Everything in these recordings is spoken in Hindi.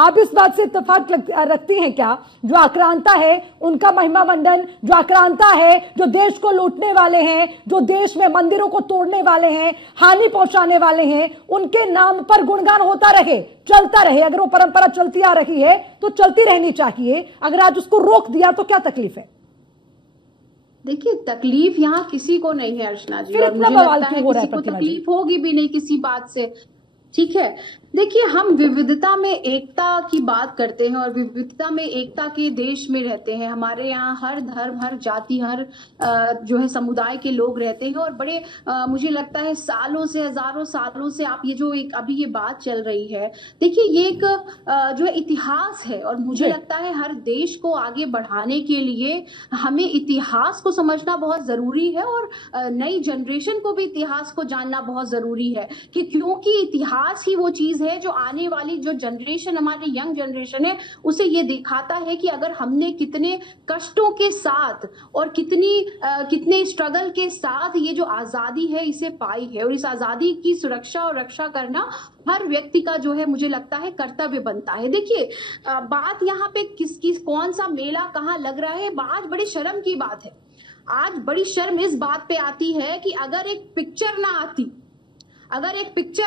आप इस बात से इत्तेफाक रखती हैं क्या, जो आक्रांता है उनका महिमा मंडन, जो आक्रांता है जो देश को लूटने वाले हैं, जो देश में मंदिरों को तोड़ने वाले हैं, हानि पहुंचाने वाले हैं, उनके नाम पर गुणगान होता रहे, चलता रहे। अगर वो परंपरा चलती आ रही है तो चलती रहनी चाहिए। अगर आज उसको रोक दिया तो क्या तकलीफ है? देखिए, तकलीफ यहाँ किसी को नहीं है अर्चना जी, और मुझे लगता है किसी को तकलीफ होगी भी नहीं किसी बात से। ठीक है, देखिए, हम विविधता में एकता की बात करते हैं और विविधता में एकता के देश में रहते हैं। हमारे यहाँ हर धर्म, हर जाति, हर जो है समुदाय के लोग रहते हैं और बड़े मुझे लगता है सालों से, हजारों सालों से आप ये जो एक अभी ये बात चल रही है, देखिए ये एक जो है इतिहास है और मुझे लगता है हर देश को आगे बढ़ाने के लिए हमें इतिहास को समझना बहुत जरूरी है और नई जनरेशन को भी इतिहास को जानना बहुत जरूरी है कि क्योंकि इतिहास ही वो चीज है जो आने वाली जो जनरेशन, हमारी यंग जनरेशन है, उसे ये दिखाता है कि अगर हमने कितने कष्टों के साथ और कितने स्ट्रगल के साथ ये जो आजादी है इसे पाई है और इस आजादी की सुरक्षा और रक्षा करना हर व्यक्ति का जो है मुझे लगता है कर्तव्य बनता है। देखिए, बात यहाँ पे किस कौन सा मेला कहाँ लग रहा है, आज बड़ी शर्म की बात है। आज बड़ी शर्म इस बात पे आती है कि अगर एक पिक्चर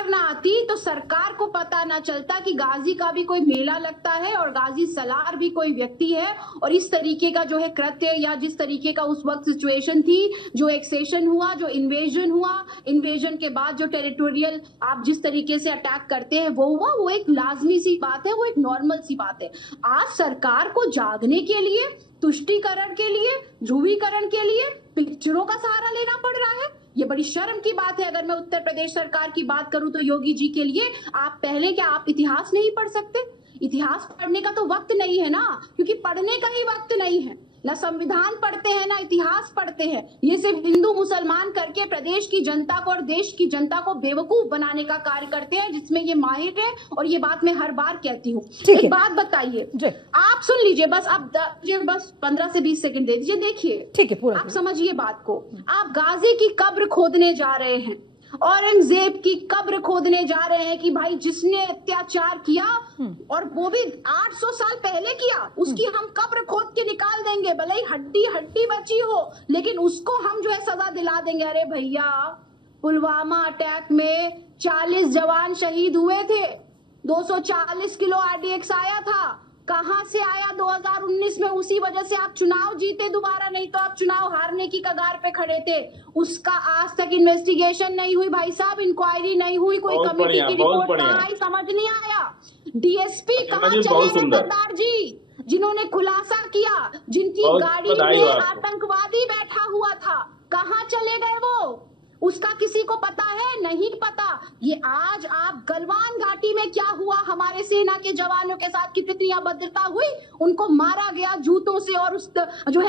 ना आती तो सरकार को पता ना चलता कि गाजी का भी कोई मेला लगता है और गाजी सलार भी कोई व्यक्ति है और इस तरीके का जो है कृत्य या जिस तरीके का उस वक्त सिचुएशन थी, जो एक्सेशन हुआ, जो इन्वेजन हुआ, इन्वेजन के बाद जो टेरिटोरियल आप जिस तरीके से अटैक करते हैं वो हुआ, वो एक लाजमी सी बात है, वो एक नॉर्मल सी बात है। आज सरकार को जागने के लिए, तुष्टीकरण के लिए, ध्रुवीकरण के लिए पिक्चरों का सहारा लेना पड़ रहा है। ये बड़ी शर्म की बात है। अगर मैं उत्तर प्रदेश सरकार की बात करूं तो योगी जी के लिए आप पहले क्या आप इतिहास नहीं पढ़ सकते? इतिहास पढ़ने का तो वक्त नहीं है ना, क्योंकि पढ़ने का ही वक्त नहीं है। ना संविधान पढ़ते हैं ना इतिहास पढ़ते हैं। ये सिर्फ हिंदू मुसलमान करके प्रदेश की जनता को और देश की जनता को बेवकूफ बनाने का कार्य करते हैं, जिसमें ये माहिर है और ये बात मैं हर बार कहती हूँ। एक बात बताइए, आप सुन लीजिए, बस आप मुझे बस 15 से 20 सेकंड दे दीजिए। देखिए, ठीक है, पूरा आप समझिए बात को। आप गाजी की कब्र खोदने जा रहे हैं, औरंगजेब की कब्र खोदने जा रहे हैं कि भाई जिसने अत्याचार किया और वो भी 800 साल पहले किया, उसकी हम कब्र खोद के निकाल देंगे, भले ही हड्डी हड्डी बची हो लेकिन उसको हम जो है सजा दिला देंगे। अरे भैया, पुलवामा अटैक में 40 जवान शहीद हुए थे, 240 किलो आरडीएक्स आया था। कहां से आया? 2019 में। उसी वजह से आप चुनाव जीते दोबारा, नहीं तो आप चुनाव हारने की कगार पे खड़े थे। उसका आज तक इन्वेस्टिगेशन नहीं हुई भाई साहब, इंक्वायरी नहीं हुई, कोई कमेटी की रिपोर्ट कहाँ आई समझ नहीं आया। डीएसपी कहाँ चले सरदार जी, जिन्होंने खुलासा किया, जिनकी गाड़ी में आतंकवादी बैठा हुआ था, कहाँ चले गए वो? उसका किसी को पता है? नहीं पता। ये आज आप गलवान घाटी में क्या हुआ हमारे सेना के जवानों के साथ, कितनी अभद्रता हुई, उनको मारा गया जूतों से और उस जो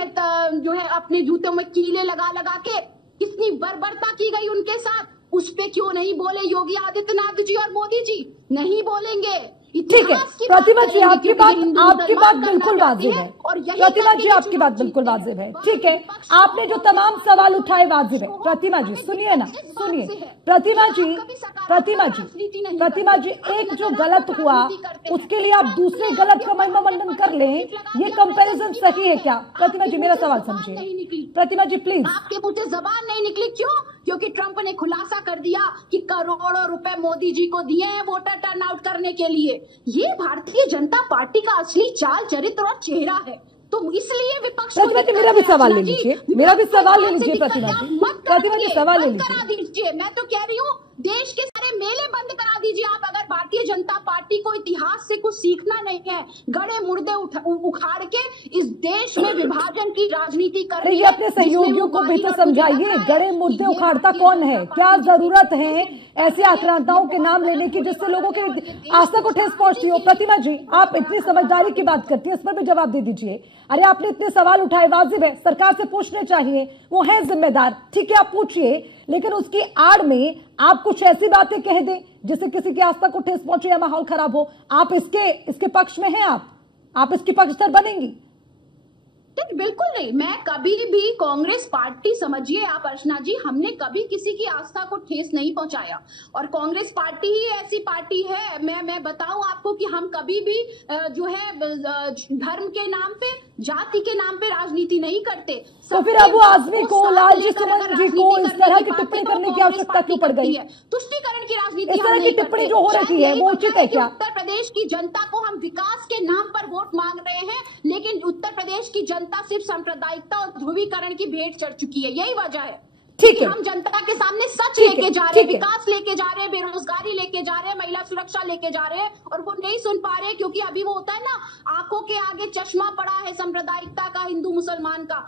है अपने जूतों में कीले लगा लगा के, कितनी बर्बरता की गई उनके साथ। उस पे क्यों नहीं बोले योगी आदित्यनाथ जी और मोदी जी? नहीं बोलेंगे। ठीक है प्रतिमा जी, आपकी बात बिल्कुल वाजिब है। प्रतिमा जी, आपकी बात बिल्कुल वाजिब है। ठीक है, आपने जो तमाम सवाल उठाए वाजिब है। प्रतिमा जी सुनिए ना, सुनिए प्रतिमा जी, एक जो गलत हुआ उसके लिए आप दूसरे गलत का महिमा मंडन कर लें, ये कंपैरिजन सही है क्या? प्रतिमा जी मेरा सवाल समझिए। प्रतिमा जी प्लीज। आपके मुंह से जबान नहीं निकली, क्यों? क्योंकि ट्रंप ने खुलासा कर दिया कि करोड़ों रुपए मोदी जी को दिए हैं वोटर टर्नआउट करने के लिए। ये भारतीय जनता पार्टी का असली चाल चरित्र और चेहरा है। तो इसलिए विपक्ष प्रतिमा जी मेरा भी सवाल ले लीजिए, प्रतिमा जी सवाल ले लीजिए। मैं तो कह रही हूँ देश के सारे मेले बंद करा दीजिए आप। अगर भारतीय जनता पार्टी को इतिहास से कुछ सीखना नहीं है, गड़े मुर्दे उखाड़ के इस देश में विभाजन की राजनीति कर रही है। अपने सहयोगियों को भी तो समझाइए, गड़े मुर्दे उखाड़ता कौन है? क्या जरूरत है ऐसे आक्रांताओं के नाम लेने की जिससे लोगों के आस्था को ठेस पहुंचती हो? प्रतिमा जी आप इतनी समझदारी की बात करती है, इस पर भी जवाब दे दीजिए। अरे आपने इतने सवाल उठाए, वाजिब है, सरकार से पूछने चाहिए, वो है जिम्मेदार, ठीक है आप पूछिए, लेकिन उसकी आड़ में आप कुछ ऐसी बातें कह दें जिससे किसी की आस्था को ठेस पहुंचे या माहौल खराब हो। आप इसके पक्ष में हैं? आप इसकी पक्षधर बनेंगी? बिल्कुल नहीं। मैं कभी भी कांग्रेस पार्टी, समझिए आप अर्चना जी, हमने कभी किसी की आस्था को ठेस नहीं पहुंचाया और कांग्रेस पार्टी ही ऐसी पार्टी है। मैं बताऊं आपको कि हम कभी भी जो है धर्म के नाम पे, जाति के नाम पे राजनीति नहीं करते। तो फिर अबू आजमी को, लालजी सुमन जी को इस तरह की टिप्पणी करने की आवश्यकता क्यों पड़ गई? तुष्टीकरण की राजनीति इस तरह की टिप्पणी जो हो रही है वो उचित है क्या? उत्तर प्रदेश की जनता को हम विकास के नाम पर वोट मांग रहे हैं, लेकिन उत्तर प्रदेश की जनता सिर्फ सांप्रदायिकता और ध्रुवीकरण की भेंट चढ़ चुकी है। यही वजह है। ठीक है, हम जनता के सामने सच लेके जा रहे हैं, विकास लेके जा रहे हैं, बेरोजगारी लेके जा रहे हैं, महिला सुरक्षा लेके जा रहे हैं, और वो नहीं सुन पा रहे क्योंकि अभी वो होता है ना, आंखों के आगे चश्मा पड़ा है सांप्रदायिकता का, हिंदू मुसलमान का।